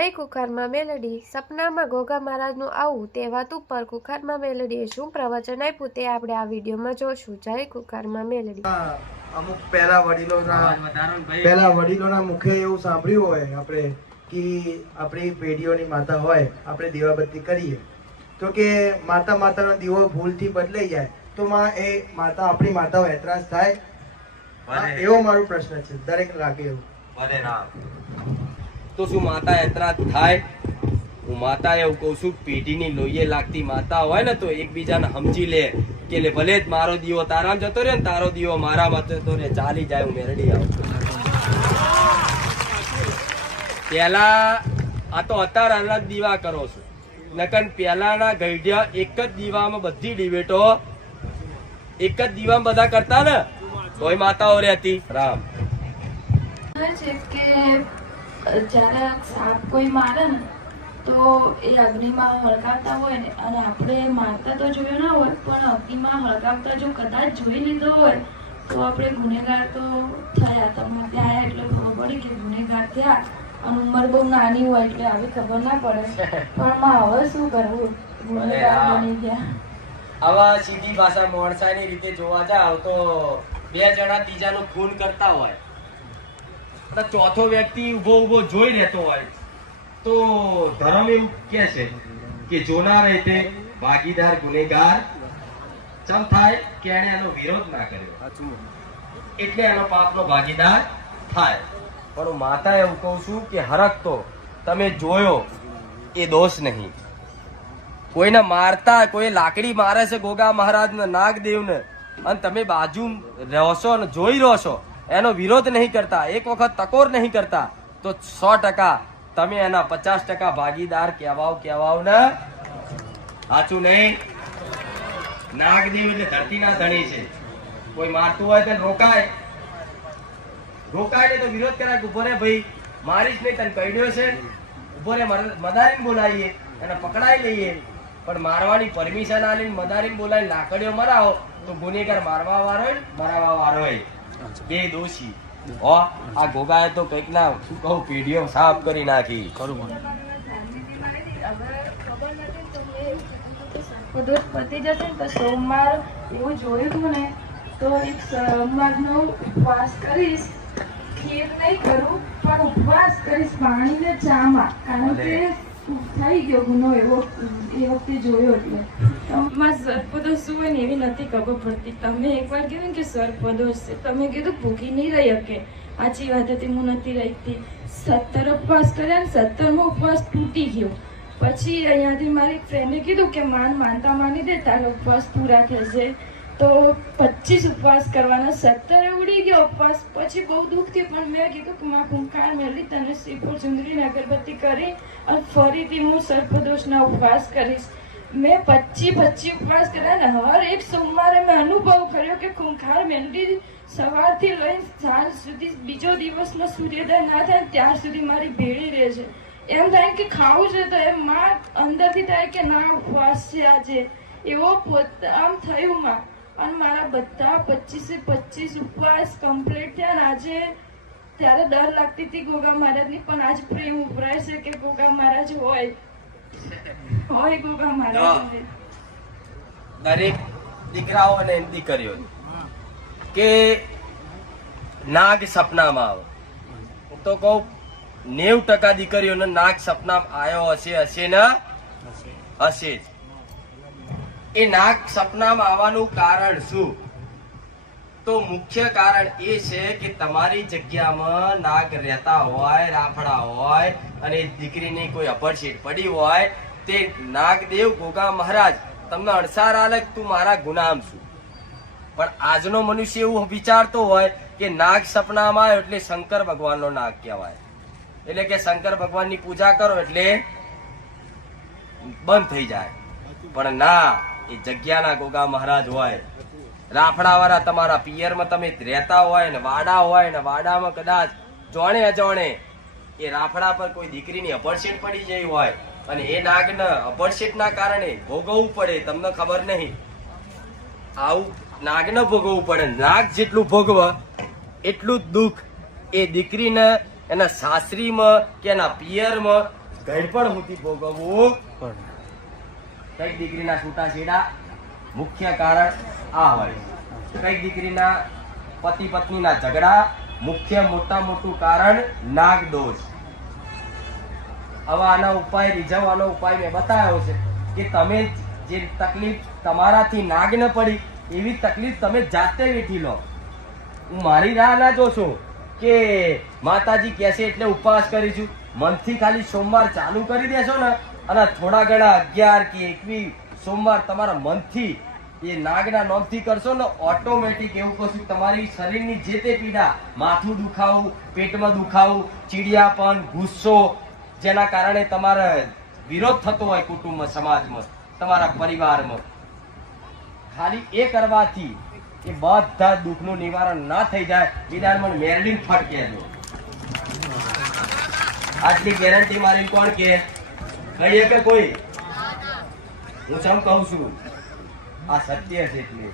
જય કુખારમાં મેલડી સપનામાં ગોગા મહારાજનું આવું તે વાત ઉપર કુખારમાં મેલડીએ શું પ્રવચન આપ્યું તે આપણે આ વિડીયોમાં જોશું. જય કુખારમાં મેલડી. અમુક પહેલા વડીલોના પહેલા વડીલોના મુખે એવું સાંભળ્યું હોય આપણે કે આપણી પેઢીઓની માતા હોય આપણે દીવાબત્તી કરીએ. તો કે માતા માતાનો દીવો ભૂલથી બદલાઈ જાય તો માં એ માતા આપણી માતા હોય એતરાજ થાય? એવો મારો પ્રશ્ન છે દરેક લાગે એવું. તો શું માતા એતરાજ થાય? હું માતા એવું કહું છું, પેઢીની લોહીએ લાગતી માતા હોય ને તો એકબીજાને સમજી લે કે લે, ભલે જ મારો દીવો તારામ જતો રહે ને તારો દીવો મારામાં જતો રહે ચાલી જાય, હું મેરડી આવું. પેલા આ તો અત્યારે દીવા કરો છો. નકન પેલાના ગઈઢિયા એક જ દીવામાં બધી ડિબેટો, એક જ દીવામાં બધા કરતા ને? કોઈ માતાઓ રહેતી. રામ. છે કે જ્યારે સાપ કોઈ મારે ને તો એ અગ્નિમાં હળગાવતા હોય ને અને આપણે મારતા તો જોયો ના હોય પણ અગ્નિમાં હળગાવતા જો કદાચ જોઈ લીધો હોય તો આપણે ગુનેગાર તો થયા તમને ત્યાં એટલે ખબર પડી કે ગુનેગાર થયા અને ઉંમર બહુ નાની હોય એટલે આવી ખબર ના પડે. પણ માં હવે શું કરવું? ગુનેગાર બની ગયા. આવા સીધી ભાષા મોણસાની રીતે જોવા જાવ તો બે જણા ત્રીજાનું ખૂન કરતા હોય. ચોથો વ્યક્તિ ઊભો ઊભો જોઈ રહેતો હોય તો ધર્મ એવું કે છે કે જોનાર રીતે ભાગીદાર, ગુનેગાર, ચમ થાય કે એને એનો વિરોધ ના કર્યો. એટલે એનો પાપનો ભાગીદાર થાય. પણ હું માતા એવું કહું છું કે હરક તો તમે જોયો, એ દોષ નહીં. કોઈને મારતા, કોઈ લાકડી મારે છે ગોગા મહારાજ ને નાગદેવ ને અને તમે બાજુ છો ને જોઈ રહ્યો છો. એનો વિરોધ નહીં કરતા, એક વખત ટકોર નહીં કરતા, તો સો ટકા તમે એના પચાસ ટકા ભાગીદાર કહેવાઓ કહેવાઓ ને. સાચું નહીં? નાગદેવ એટલે ધરતીના ધણી છે. કોઈ મારતું હોય તો રોકાય. રોકાય તો વિરોધ કરાય ઊભો રે ભાઈ જ નહીં, તને કઈડ્યો છે? ઊભો રે મદારીને બોલાવીએ અને પકડાઈ લઈએ. પણ મારવાની પરમિશન આલીને મદારીને બોલાવી લાકડીઓ મરાવો, તો ગુનેગાર મારવા વાળો હોય મરાવા વાળો હોય. બે દોષી ઓ આ ગોગાએ તો કંઈક ના શું કહું પેઢીઓ સાફ કરી નાખી. બધું પતી જશે ને તો સોમવાર એવું જોયું હતું ને તો એક સોમવારનો ઉપવાસ કરીશ. ખીર નહીં કરું પણ ઉપવાસ કરીશ પાણી ને ચામાં. કારણ કે થઈ ગયો ગુનો એવો એ વખતે જોયો એટલે માં સર્પદોષ શું હોય ને એવી નથી ખબર પડતી તમે એકવાર કીધું કે સર્પદોષ છે તમે કીધું ભૂખી નહીં રહી શકે સાચી વાત હતી હું નથી રહેતી સત્તર ઉપવાસ કર્યા ને સત્તરમો ઉપવાસ તૂટી ગયો પછી અહીંયાથી મારી ફ્રેન્ડે કીધું કે માન માનતા માની દે તારો ઉપવાસ પૂરા થશે તો પચીસ ઉપવાસ કરવાના, સત્તર ઉડી ગયો ઉપવાસ, પછી બહુ દુઃખ થયું પણ મેં કીધું કે માં કુંકાર મેળવી તને શ્રીપુર ચુંદરી અગરબત્તી કરી અને ફરીથી હું સર્પદોષના ઉપવાસ કરીશ. મેં પચી પચી ઉપવાસ કર્યા ને હર એક સોમવારે મેં અનુભવ કર્યો કે કુંખાર મેલડી સવારથી લઈને સાંજ સુધી, બીજો દિવસનો સૂર્યોદય ના થાય, ત્યાર સુધી મારી ભેળી રહે છે. એમ થાય કે ખાવું છે તો એમ, માં અંદરથી થાય કે ના, ઉપવાસ છે આજે. એવો પોત આમ થયું માં. અને મારા બધા પચીસે પચીસ ઉપવાસ કમ્પ્લીટ થયા ને આજે ત્યારે ડર લાગતી હતી ગોગા મહારાજની પણ આજ પ્રેમ ઉભરાય છે કે ગોગા મહારાજ હોય. હોય ગોગા મહારાજ દરેક દીકરાઓ અને દીકરીઓ કે નાગ સપનામાં આવે. હું તો કહું નેવ ટકા દીકરીઓને નાગ સપનામાં આવ્યો હશે હશે ને? હશે જ. એ નાગ સપનામાં આવવાનું કારણ શું? તો મુખ્ય કારણ એ છે કે તમારી જગ્યામાં નાગ રહેતા હોય રાફડા હોય અને દીકરીની કોઈ અપરછીટ પડી હોય, તે નાગદેવ ગોગા મહારાજ, તમને અણસાર આલે તું મારા ગુનામ છું? પણ આજનો મનુષ્ય એવું વિચારતો હોય કે નાગ સપનામાં આવ્યો એટલે શંકર ભગવાનનો નાગ કહેવાય. એટલે કે શંકર ભગવાનની પૂજા કરો એટલે બંધ થઈ જાય. પણ ના એ જગ્યાના ગોગા મહારાજ હોય, રાફડાવાળા તમારા પિયરમાં તમે રહેતા હોય ને વાડા હોય ને વાડામાં કદાચ જોણે અજાણે એ રાફડા પર કોઈ દીકરીની અપરસેટ પડી જઈ હોય અને એ નાગને અપરસેટના કારણે ભોગવવું પડે, તમને ખબર નહીં. આવું નાગને ભોગવવું પડે. નાગ જેટલું ભોગવ, એટલું જ દુઃખ એ દીકરીને એના સાસરીમાં કે એના પિયરમાં ગળપણ હું ભોગવવું કંઈક દીકરીના છૂટાછેડા મુખ્ય કારણ આ હોય. કંઈક દીકરીના પતિ પત્નીના ઝઘડા મુખ્ય મોટા મોટું કારણ નાગ દોષ હવે આના ઉપાય રીઝવવાનો ઉપાય મેં બતાવ્યો છે કે તમે જે તકલીફ તમારાથી નાગ ન પડી, એવી તકલીફ તમે જાતે વેઠી લો. હું મારી રાહ ના જોશો કે માતાજી કહેશે એટલે ઉપવાસ કરીશું મનથી ખાલી સોમવાર ચાલુ કરી દેશો ને અને થોડા ઘણા અગિયાર કે એકવીસ સોમવાર તમારા મનથી એ નાગના નોમથી કરશો ને ઓટોમેટિક એવું કશું તમારી શરીરની જે તે પીડા, માથું દુખાવું, પેટમાં દુખાવું, ચીડિયાપન, ગુસ્સો, જેના કારણે તમારે વિરોધ થતો હોય કુટુંબમાં સમાજમાં, તમારા પરિવારમાં. ખાલી એ કરવાથી એ બધા દુઃખનું નિવારણ ના થઈ જાય વિધાનમાં મેરડીન ફટકે આટલી ગેરંટી મારી કોણ કે? કહીએ કે કોઈ? હું સમ કહું છું આ સત્ય છે એટલે.